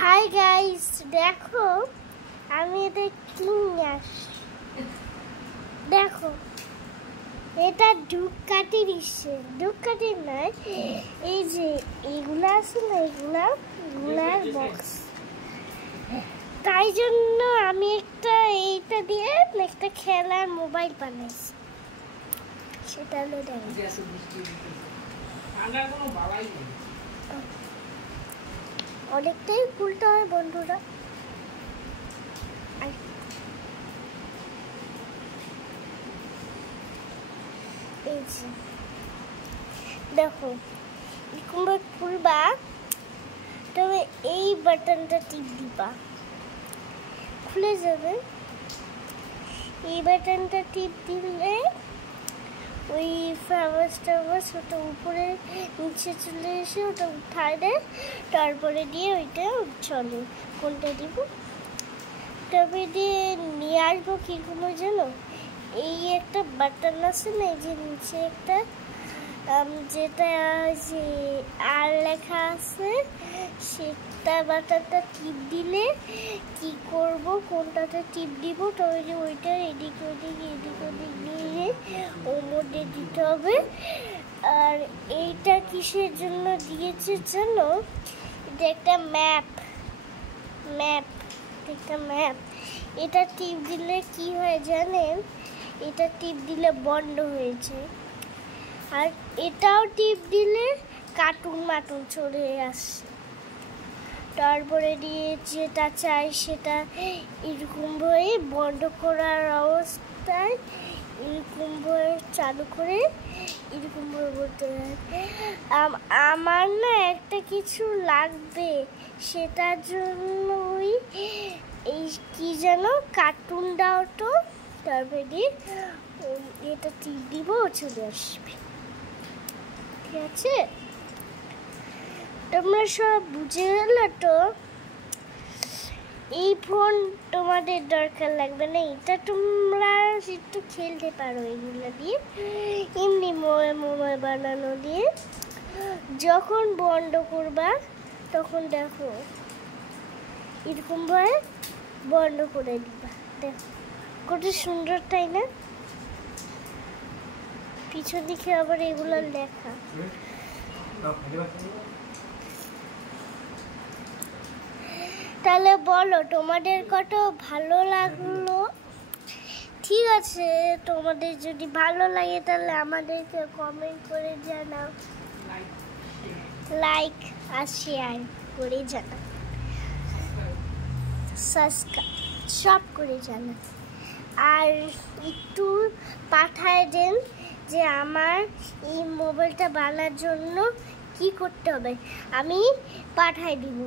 Hi guys, দেখো আমি এটা কিনে আসছি। দেখো এটা ধূপকাঠি দিচ্ছে, ধূপকাঠি নয়, এই যে এগুলা আছে না, এগুলার বক্স। তাই জন্য আমি এইটা দিয়ে একটা খেলার মোবাইল বানাইছি। সেটা হলো অনেকটাই খুলতে হয় বন্ধুরা। এই যে দেখো এরকম খুলবা, তবে এই বাটনটা টিপ দিবা, খুলে যাবে। এই বাটনটা টিপ দিলে ওই ফ্লাওয়ারটা ওটা উপরে নিচে চলে এসে ওটা উঠায় দেয়, তারপরে দিয়ে ওইটা চলে। কোনটা দিব? তবে দিয়ে নিয়ে আসবো কীগুলো জানো? এই একটা বাটন আছে না, এই যে নিচে একটা যেটা যে আর লেখা আছে, সেটা বাটনটা টিপ দিলে কি করব, কোনটাতে টিপ দিব, তবে ওইটা এদিক ওদিক নিয়ে ওর মধ্যে দিতে হবে। আর এইটা কিসের জন্য দিয়েছে জানো? এটা একটা ম্যাপ। এটা টিপ দিলে কি হয় জানেন? এটা টিপ দিলে বন্ধ হয়েছে। আর এটাও টিপ দিলে কার্টুন চলে আসছে। তারপরে দিয়ে যেটা চাই সেটা এরকম ভাবে বন্ধ করার অবস্থায় এরকম ভাবে চালু করে এরকম ভাবে বলতে হয়। আমার না একটা কিছু লাগবে, সেটার জন্যই এই কি যেন কার্টুন দাও তো, তারপরে এটা টিপ দিব, চলে আসবে। ঠিক আছে, তোমরা সব বুঝে গেলে তো? এই ফোন তোমাদের দরকার লাগবে না, এটা তোমরা একটু খেলতে পারো এগুলো দিয়ে, এমনি মোবাইল বানানো দিয়ে। যখন বন্ধ করবা তখন দেখো এরকম ভাবে বন্ধ করে দিবা। দেখো কত সুন্দর, তাই না? পিছন দিকে আবার এগুলো লেখা। তাহলে বলো তোমাদের কত ভালো লাগলো? ঠিক আছে, তোমাদের যদি ভালো লাগে তাহলে আমাদেরকে কমেন্ট করে জানাও, লাইক আর শেয়ার করে জানাও, সাবস্ক্রাইব সব করে জানাও। আর একটু পাঠায় দেন যে আমার এই মোবাইলটা বানানোর জন্য কি করতে হবে, আমি পাঠাই দিব।